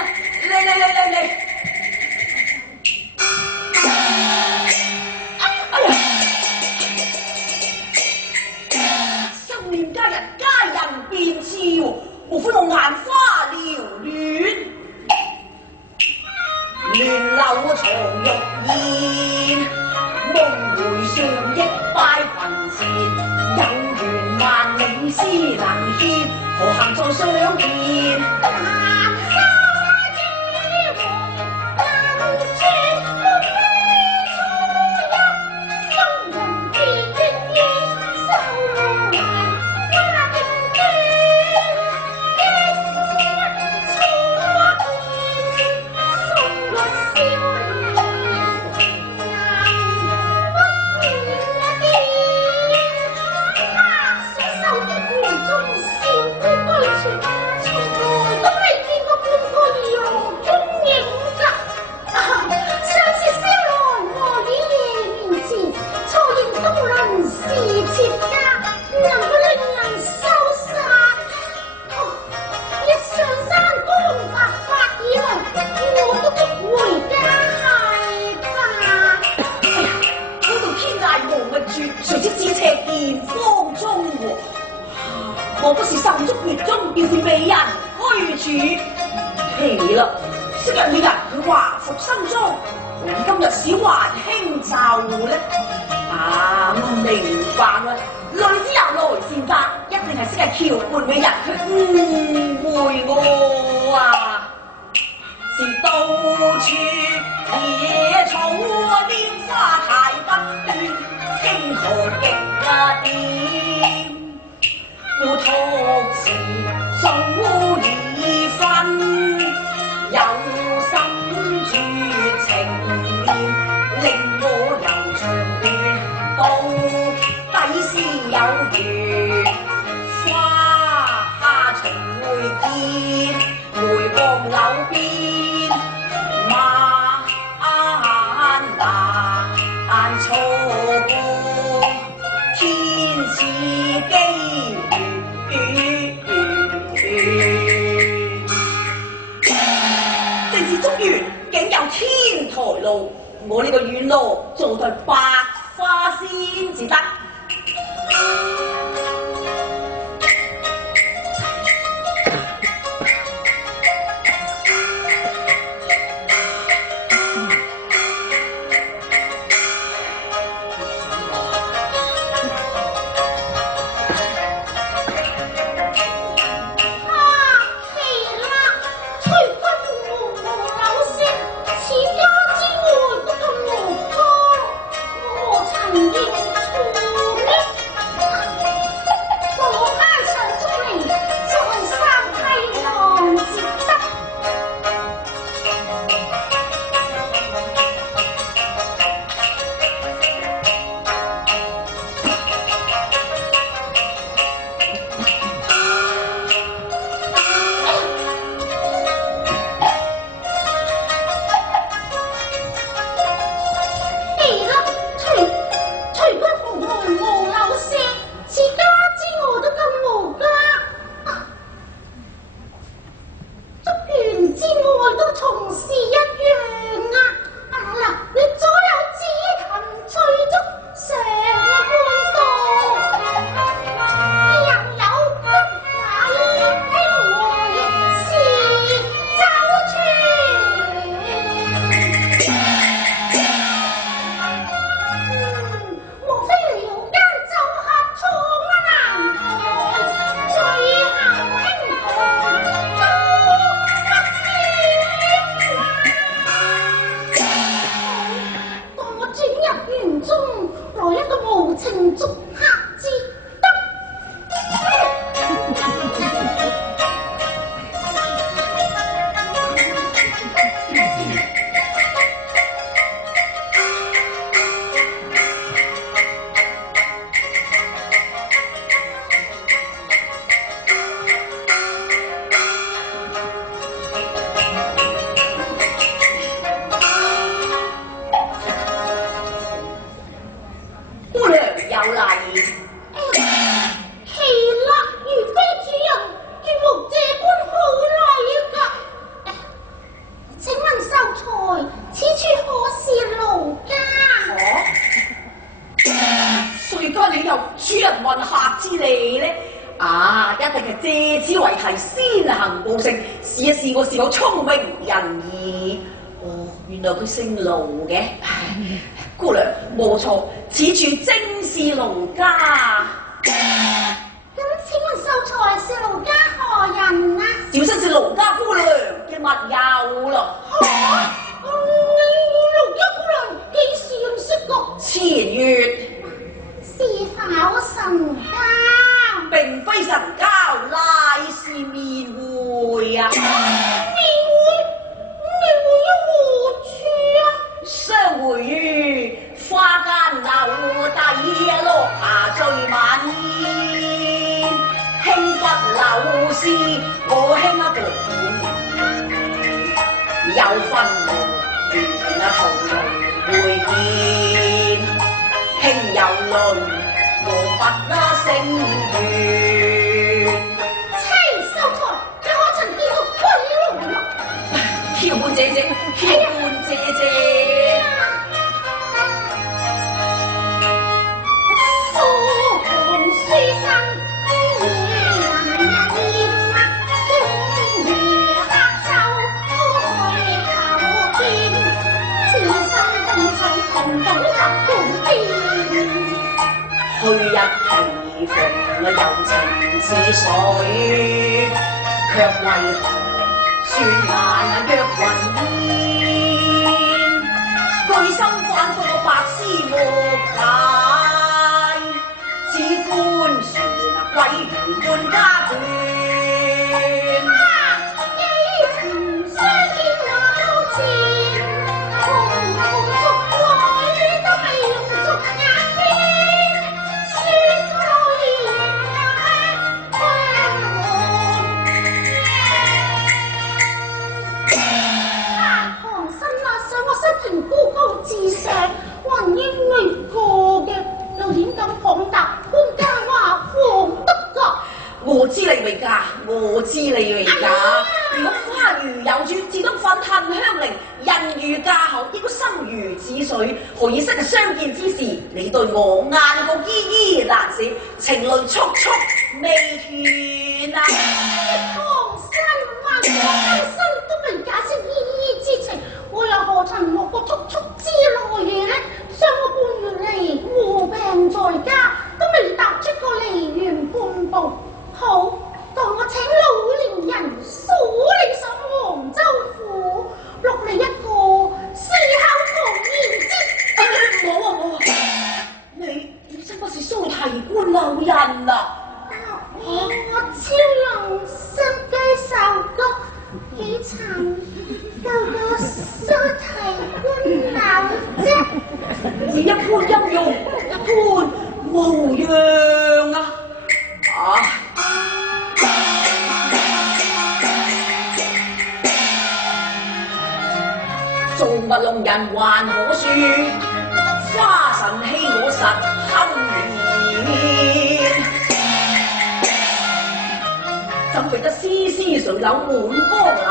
啦，嚟！哎呀！新年佳人，佳人便是喎，無非我眼花繚亂，亂柳藏玉燕，夢回上億拜墳前，有緣萬里絲能牽，何幸再相見？誰知咫尺見芳蹤喎！我不是甚足月中，便是美人虛處。奇啦！昔日美人佢華服新裝，今日使還輕罩呢？明白啦！女子由來善詐，一定係昔日橋畔美人佢誤會我啊！是到處野草拈花太不斷。傾何極點？我托詞數已分，有心絕情念，令我由長亂到底是有緣。花重會見，回望柳邊，馬難錯過。天賜機緣，正是中原竟有天台路，我呢個遠路做對百花仙至得。行報稱，試一試我是否聰明仁義。哦，原來佢姓盧嘅。姑娘，冇錯，此處正是盧家。咁請問秀才是盧家何人啊？小生是盧家姑娘嘅密友咯。盧家姑娘幾時認識過？前月。是否神交？並非神交，乃是面會啊！面會於何處啊？相會於花間樓底落下醉晚宴，輕忽柳絲，我輕一半，有分緣啊同會見，輕有淚。我不啦聲怨，妻秀才，你可曾見過鬼龍啊？翹半姐姐，翹半姐姐。疏寒書生，夜闌煙啊，風雨黑晝開口見，此生今生同等合半邊。去日期逢有情似水，卻為何轉眼若雲煙？居心反覆百思莫解，只歡船歸如換家眷。幾曾相見眼前，重重復來都係用俗眼邊。平高高自上，還應你過嘅，又點敢闖達官家話房得㗎？我知你未嫁，我知你未嫁。如果花如有主，自當奮恨香菱；人如嫁後，應該心如止水。何以昔日相見之時，你對我眼角依依難捨，情淚速速未斷啊！唐生啊，我今生都未解釋依依之情，我又何曾落過速速之內呢？相我半月嚟臥病在家，都未踏出過梨園半步。好，當我請老年人數你上杭州府，落嚟一個四口同言之。冇啊冇啊！你真不是蘇提官某人啊！我超能心機受谷，幾曾到過蘇提官某啫？只一般音用，一般無恙啊！造物弄人還可説，花神欺我實堪言。怎會得絲絲垂柳滿江南？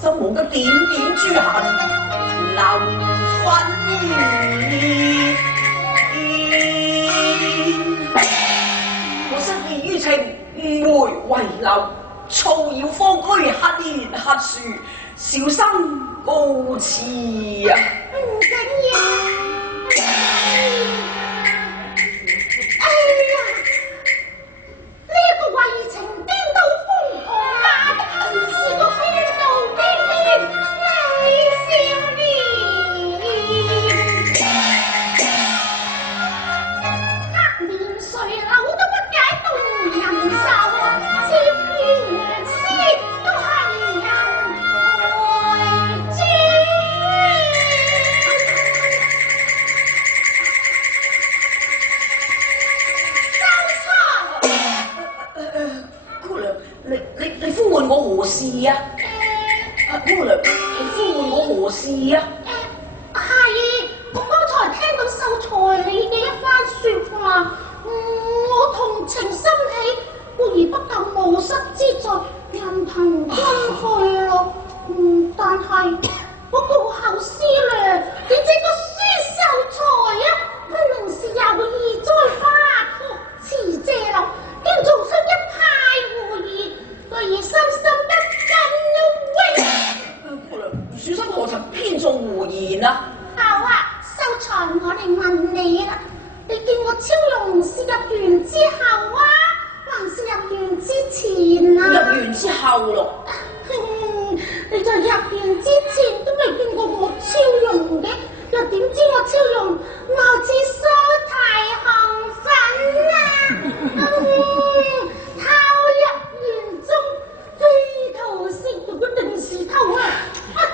怎無得點點朱痕留芬芳？我失意於情，誤會遺留，騷擾芳居，黑言黑樹，小生告辭啊！唔緊要。哎呀，呢一個為情顛倒瘋狂馬的，是個虛度的美少年。連垂柳都不解動人愁，接連楊詩都係人愛知。姑娘，你呼喚我何事啊？姑娘，你呼喚我何事啊？係，我剛才聽到秀才你嘅一番說話，我同情心起，故而不敢冒失之罪，任憑君去咯。但係我過後思量，你這個書秀才啊，佢明是有意栽花曲，似借柳，竟做出一派胡言。錢啊？好啊，秀才，我嚟問你啦，你見過超龍是入園之後啊，還是入園之前啊？入園之後咯。你就入園之前都未見過我超龍嘅，又點知我超龍貌似梳提紅粉啊？偷入園中，非偷食肉一定是偷啊！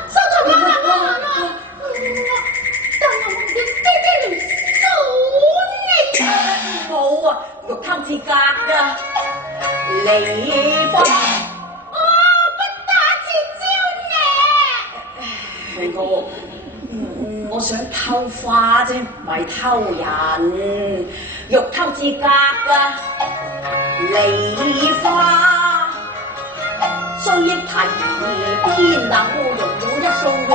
秀才啱啦！但係我要爹嚟數你。冇啊，肉偷鐵格㗎，你放。我想偷花啫，唔係偷人。肉偷節格啊，梨花追憶提邊那烏龍古一數往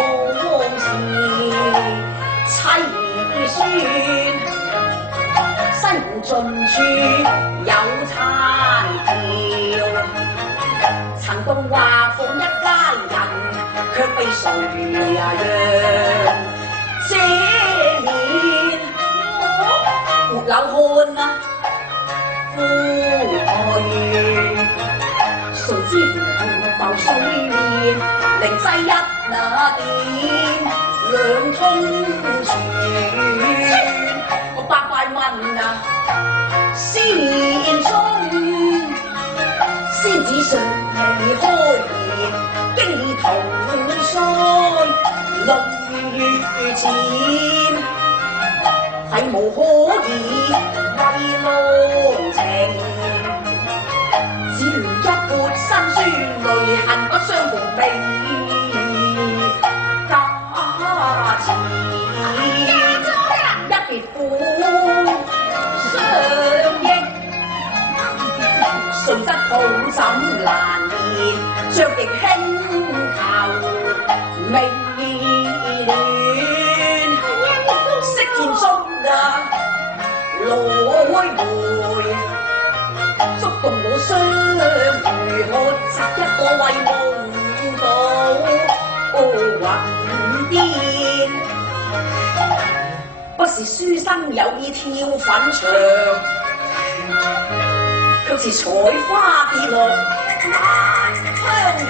事凄酸，西湖盡處有餐調，曾共話放一家人。卻被誰讓這年沒有看啊夫去，誰知浮水面靈劑一那點兩通傳，我百拜問啊仙中仙子尚未開言，經已同腮淚濺，體無可以為郎情，只如一潑辛酸淚，恨不相逢未假詞，一別苦相憶，誰則抱枕難言，着極輕求未戀，惜劍中啊來回，觸動我雙魚，我摘一朵為夢到雲癲，不是書生有意跳粉牆，卻是採花跌落蘭香園。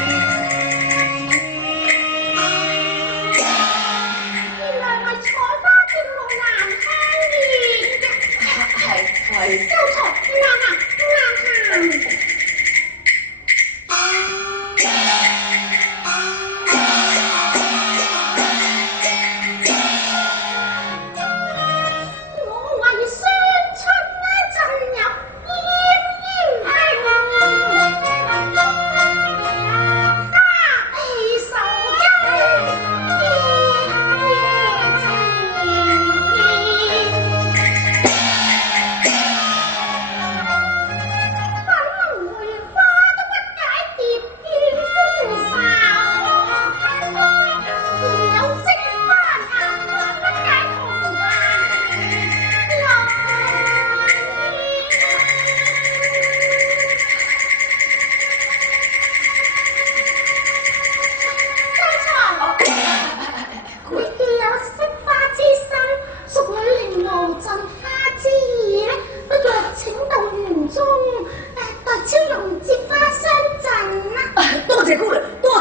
原來係採花跌落蘭香園嘅。係。秀才，啱啊！我為雙春陣入煙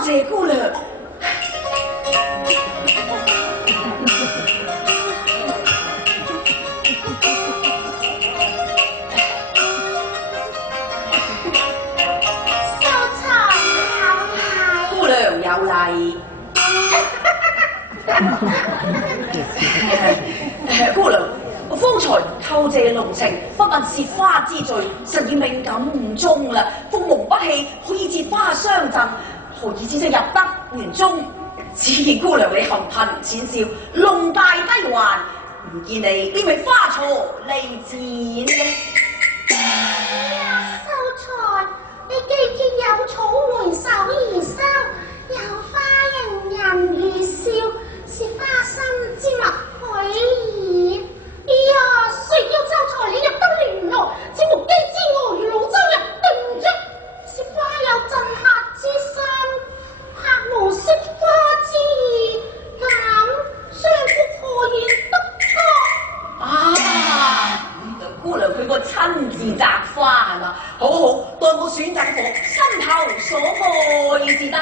謝姑娘。姑娘有禮。姑娘，方才叩謝濃情，不問涉花之罪，實已命感誤中啦。鳳毛不棄，可以折花相贈，何以只入得園中？只見姑娘你含貧淺笑，龍大低還，唔見你呢位花鋤利剪嘅。秀才，你既見有草回首而收，有花迎人而笑，是花心之物許矣。呀，誰叫秀才你入得園內，只無機之外如老周入定啫？是花有贈客之心，客無惜花之意，咁相我親自摘花係嘛？好好，待我選擇個心頭所愛至得。